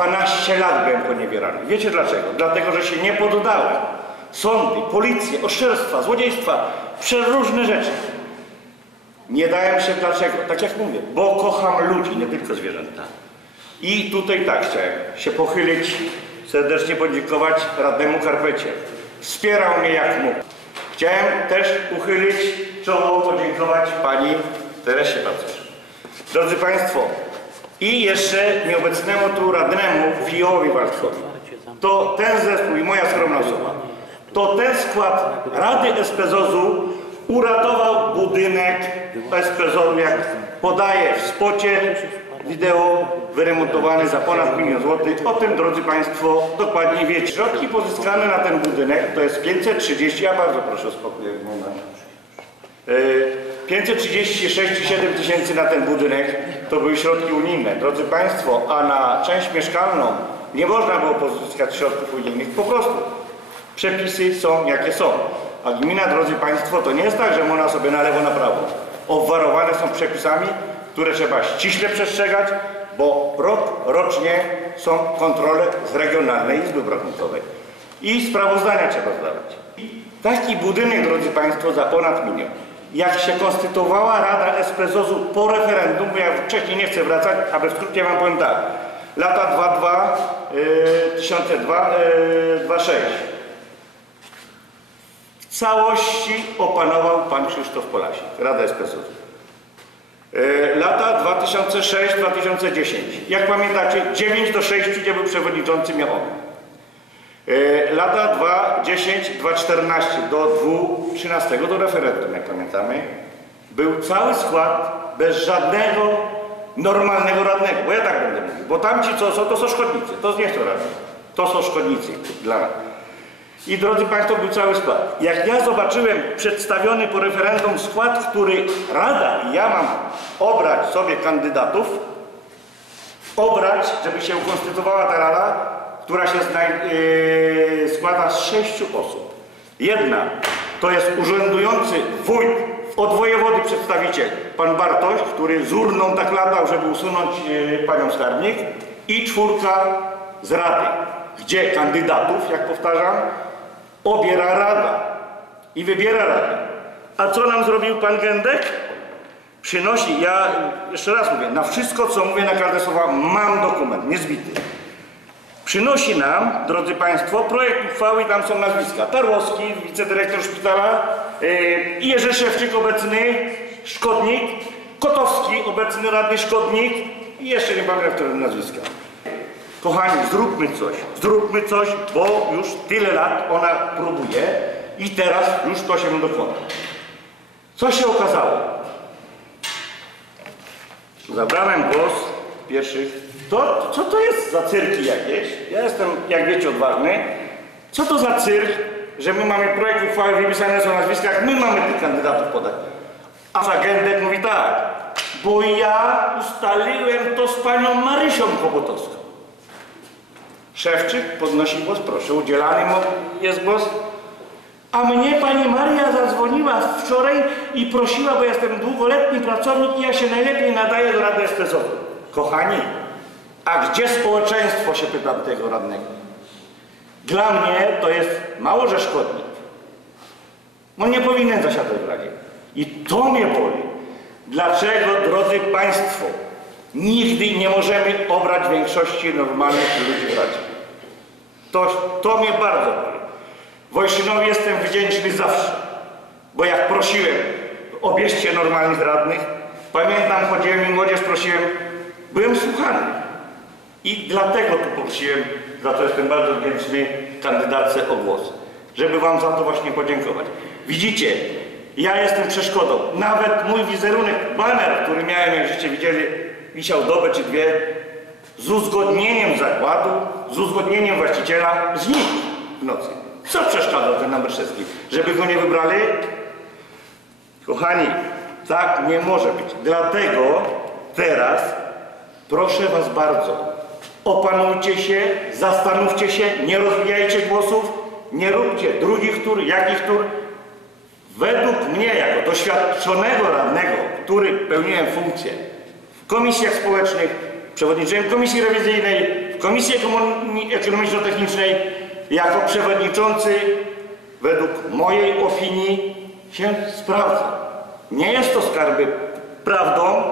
12 lat byłem poniewierany. Wiecie dlaczego? Dlatego, że się nie poddałem. Sądy, policje, oszczerstwa, złodziejstwa, przeróżne rzeczy. Nie dałem się dlaczego? Tak jak mówię, bo kocham ludzi, nie tylko zwierzęta. I tutaj tak chciałem się pochylić, serdecznie podziękować radnemu Karpecie. Wspierał mnie jak mógł. Chciałem też uchylić czoło, podziękować pani Teresie Pacerz. Drodzy Państwo, i jeszcze nieobecnemu tu radnemu Fijołowi Waldkowi. To ten zespół i moja skromna osoba, to ten skład Rady SPZOZ-u uratował budynek SPZOZ-u, jak podaje w spocie wideo wyremontowany za ponad milion złotych. O tym, drodzy Państwo, dokładnie wiecie. Środki pozyskane na ten budynek to jest 530, ja bardzo proszę o spokój. moment. E, 536,7 tysięcy na ten budynek to były środki unijne. Drodzy Państwo, a na część mieszkalną nie można było pozyskać środków unijnych. Po prostu przepisy są jakie są. A gmina, drodzy Państwo, to nie jest tak, że można sobie na lewo, na prawo. Obwarowane są przepisami, które trzeba ściśle przestrzegać, bo rok rocznie są kontrole z Regionalnej Izby Obrachunkowej. I sprawozdania trzeba zdawać. Taki budynek, drodzy Państwo, za ponad milion. Jak się konstytuowała Rada SPZOZ-u po referendum, bo ja wcześniej nie chcę wracać, a w skrócie Wam powiem tak. Lata 22, yy, 2002, yy, 26. W całości opanował Pan Krzysztof Polasik, Rada SPZOZ. Yy, Lata 2006-2010. Jak pamiętacie, 9 do 6, gdzie był przewodniczący, miał on. E, Lata 2010, 2014 do 2013 do referendum, jak pamiętamy, był cały skład bez żadnego normalnego radnego, bo ja tak będę mówił, bo tamci co są, to są szkodnicy, to nie są radni, to są szkodnicy dla nas. I drodzy Państwo, był cały skład. Jak ja zobaczyłem przedstawiony po referendum skład, który Rada i ja mam obrać sobie kandydatów, obrać, żeby się ukonstytuowała ta Rada, która się yy, składa z sześciu osób. Jedna to jest urzędujący wójt od wojewody przedstawiciel, pan Bartoś, który z urną tak latał, żeby usunąć yy, panią skarbnik i czwórka z Rady, gdzie kandydatów, jak powtarzam, obiera Rada i wybiera Radę. A co nam zrobił pan Gędek? Przynosi, ja jeszcze raz mówię, na wszystko co mówię na każde słowa. Przynosi nam, drodzy Państwo, projekt uchwały, tam są nazwiska. Tarłowski, wicedyrektor szpitala, yy, Jerzy Szewczyk, obecny szkodnik, Kotowski, obecny radny szkodnik i jeszcze nie pamiętam, które nazwiska. Kochani, zróbmy coś, zróbmy coś, bo już tyle lat ona próbuje i teraz już to się dokona. Co się okazało? Zabrałem głos pierwszych. To, co to jest za cyrki jakieś? Ja jestem, jak wiecie, odważny. Co to za cyrk, że my mamy projekt uchwały, wypisane są nazwiska, jak my mamy tych kandydatów podać? A Zagędek mówi tak, bo ja ustaliłem to z panią Marysią Kobotowską. Szewczyk podnosi głos, proszę, udzielany mu jest głos. A mnie pani Maria zadzwoniła wczoraj i prosiła, bo jestem długoletni pracownik i ja się najlepiej nadaję do Rady SPZ. Kochani, a gdzie społeczeństwo, się pytam tego radnego. Dla mnie to jest mało, że szkodnik. On nie powinien zasiadać w Radzie. I to mnie boli. Dlaczego, drodzy Państwo, nigdy nie możemy obrać większości normalnych ludzi w Radzie? To, to mnie bardzo boli. Wojszynowi jestem wdzięczny zawsze, bo jak prosiłem, obierzcie normalnych radnych, pamiętam, chodziłem i młodzież prosiłem, byłem słuchany. I dlatego tu prosiłem, za to jestem bardzo wdzięczny kandydatce o głos, żeby wam za to właśnie podziękować. Widzicie, ja jestem przeszkodą. Nawet mój wizerunek, baner, który miałem, jak żeście widzieli, wisiał dobę czy dwie, z uzgodnieniem zakładu, z uzgodnieniem właściciela, znikł w nocy. Co przeszkadzał ten Naberszewski? Żeby go nie wybrali? Kochani, tak nie może być. Dlatego teraz proszę Was bardzo, opanujcie się, zastanówcie się, nie rozwijajcie głosów, nie róbcie drugich tur, jakich tur. Według mnie, jako doświadczonego radnego, który pełniłem funkcję w komisjach społecznych, przewodniczyłem komisji rewizyjnej, w Komisji Ekonomiczno-Technicznej jako przewodniczący według mojej opinii się sprawdza. Nie jest to skarby prawdą,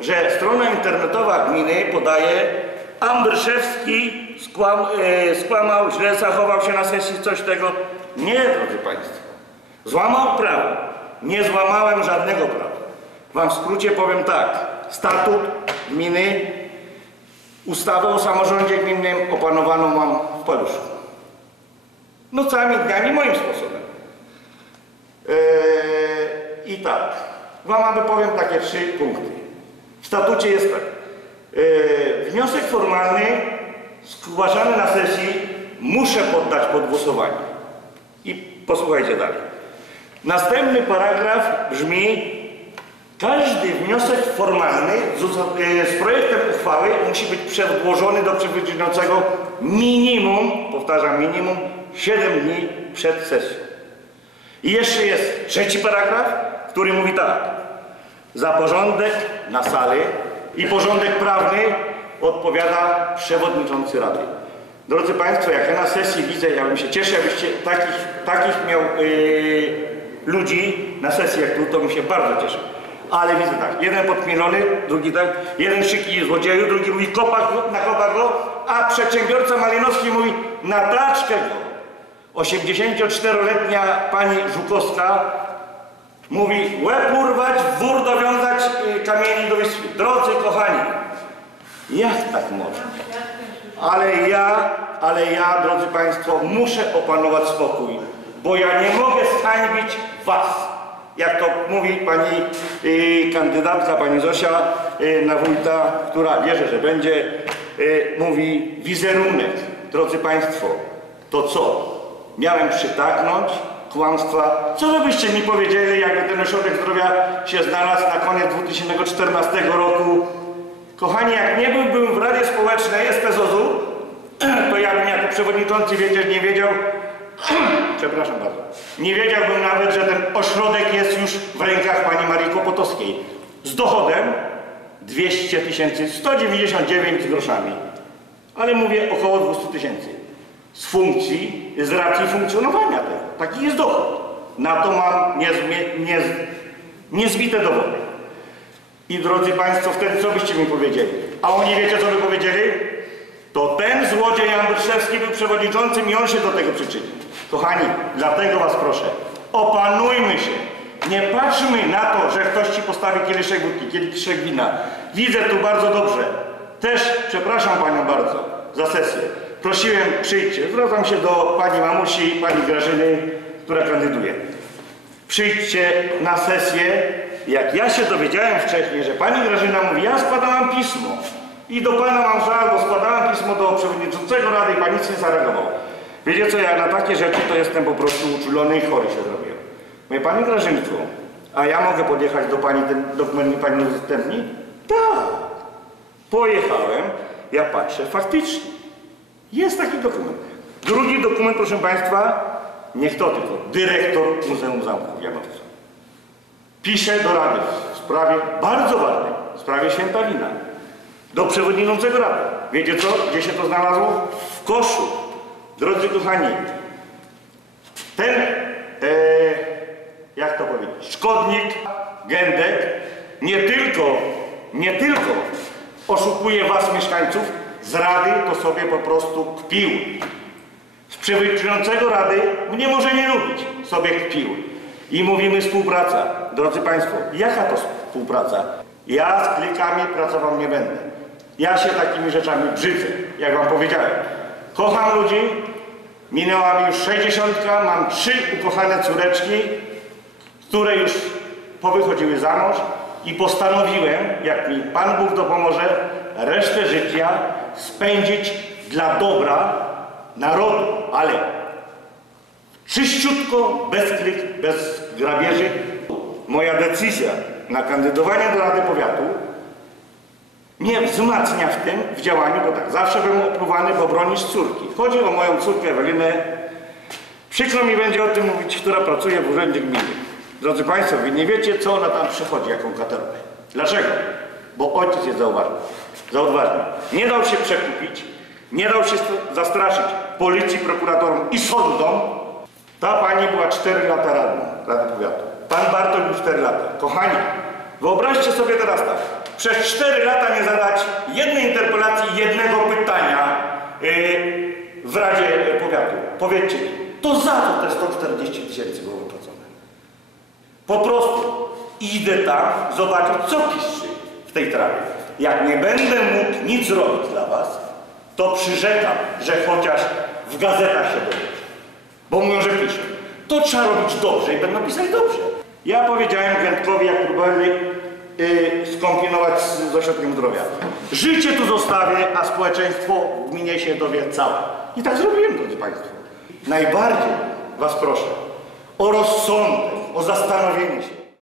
że strona internetowa gminy podaje Ambryszewski skłam, e, skłamał, źle zachował się na sesji, coś tego. Nie, drodzy Państwo. Złamał prawo. Nie złamałem żadnego prawa. Wam w skrócie powiem tak. Statut gminy, ustawę o samorządzie gminnym opanowano mam w Paluszu. Nocami, dniami, moim sposobem. Eee, I tak, wam aby powiem takie trzy punkty. W statucie jest tak. Eee, wniosek formalny zgłaszany na sesji muszę poddać pod głosowanie. I posłuchajcie dalej. Następny paragraf brzmi każdy wniosek formalny z, e, z projektem uchwały musi być przedłożony do przewodniczącego minimum, powtarzam minimum, 7 dni przed sesją. I jeszcze jest trzeci paragraf, który mówi tak. Za porządek na sali i porządek prawny odpowiada przewodniczący Rady. Drodzy Państwo, jak ja na sesji widzę, ja bym się cieszył, jakbyście takich, takich miał yy, ludzi na sesji jak tu, to bym się bardzo cieszył. Ale widzę tak, jeden podmieniony, drugi tak, jeden krzyki złodzieju, drugi mówi kopa, na kopa go, a przedsiębiorca Malinowski mówi na taczkę go. 84-letnia pani Żukowska mówi łeb urwać, wór dowiązać, y, kamieni do Wisły. Drodzy kochani, jak tak można? Ale ja, ale ja, drodzy Państwo, muszę opanować spokój, bo ja nie mogę zhańbić Was. Jak to mówi pani y, kandydatka, pani Zosia y, na wójta, która wierzę, że będzie, y, mówi wizerunek. Drodzy Państwo, to co? Miałem przytaknąć kłamstwa? Co wy byście mi powiedzieli, jakby ten ośrodek zdrowia się znalazł na koniec 2014 roku? Kochani, jak nie byłbym w Radzie Społecznej SPZOZ-u, to ja bym jako przewodniczący wiedzieć nie wiedział, przepraszam bardzo, nie wiedziałbym nawet, że ten ośrodek jest już w rękach pani Marii Kłopotowskiej z dochodem 200 tysięcy, 199 z groszami, ale mówię około 200 tysięcy z funkcji, z racji funkcjonowania tego. Taki jest dochód. Na to mam niezmie, niez, niezbite dowody. I drodzy Państwo, wtedy co byście mi powiedzieli? A oni wiecie, co by powiedzieli? To ten złodziej Ambryszewski był przewodniczącym i on się do tego przyczynił. Kochani, dlatego Was proszę, opanujmy się. Nie patrzmy na to, że ktoś Ci postawi kieliszek wódki, kieliszek wina. Widzę tu bardzo dobrze. Też przepraszam Panią bardzo za sesję. Prosiłem, przyjdźcie. Zwracam się do Pani mamusi, Pani Grażyny, która kandyduje. Przyjdźcie na sesję. Jak ja się dowiedziałem wcześniej, że pani Grażyna mówi, ja składałam pismo i do pana mam żal, bo składałam pismo do przewodniczącego rady i pan nic nie zareagował. Wiecie co, ja na takie rzeczy to jestem po prostu uczulony i chory się zrobiłem. Mówię, pani Grażynko, a ja mogę podjechać do pani, dokument mi pani udostępni? Tak. Pojechałem, ja patrzę, faktycznie. Jest taki dokument. Drugi dokument, proszę Państwa, niech to tylko, dyrektor Muzeum Zamków w Janowcu. Pisze do Rady w sprawie bardzo ważnej, w sprawie Święta Wina. Do przewodniczącego Rady. Wiecie co? Gdzie się to znalazło? W koszu. Drodzy kochani, ten, e, jak to powiedzieć, szkodnik, Gędek, nie tylko, nie tylko oszukuje was mieszkańców, z Rady to sobie po prostu kpił. Z przewodniczącego Rady mnie może nie lubić, sobie kpił. I mówimy współpraca. Drodzy Państwo, jaka to współpraca? Ja z klikami pracował nie będę. Ja się takimi rzeczami brzydzę, jak Wam powiedziałem. Kocham ludzi, minęła mi już 60, mam trzy ukochane córeczki, które już powychodziły za mąż i postanowiłem, jak mi Pan Bóg dopomoże, resztę życia spędzić dla dobra narodu, ale czyściutko, bez klik, bez grabieży. Moja decyzja na kandydowanie do Rady Powiatu mnie wzmacnia w tym, w działaniu, bo tak, zawsze byłem opluwany, bo bronisz córki. Chodzi o moją córkę Ewelinę. Przykro mi będzie o tym mówić, która pracuje w Urzędzie Gminy. Drodzy Państwo, Wy nie wiecie, co ona tam przechodzi, jaką katorgę. Dlaczego? Bo ojciec jest za odważny. Za. Nie dał się przekupić. Nie dał się zastraszyć policji, prokuratorom i sądom. Ta pani była 4 lata radną Rady Powiatu. Pan Bartoń był 4 lata. Kochani, wyobraźcie sobie teraz tak. Przez 4 lata nie zadać jednej interpelacji, jednego pytania yy, w Radzie Powiatu. Powiedzcie mi, to za co te 140 tysięcy było wypłacone? Po prostu idę tam zobaczyć, co piszczy w tej trawie. Jak nie będę mógł nic zrobić dla was, to przyrzekam, że chociaż w gazetach się dowiecie. Bo mówią, że piszą. To trzeba robić dobrze i będą pisać dobrze. Ja powiedziałem Gętkowi, jak próbowali yy, skombinować z, z ośrodkiem zdrowia. Życie tu zostawię, a społeczeństwo w gminie się dowie całe. I tak zrobiłem, drodzy Państwo. Najbardziej Was proszę o rozsądek, o zastanowienie się.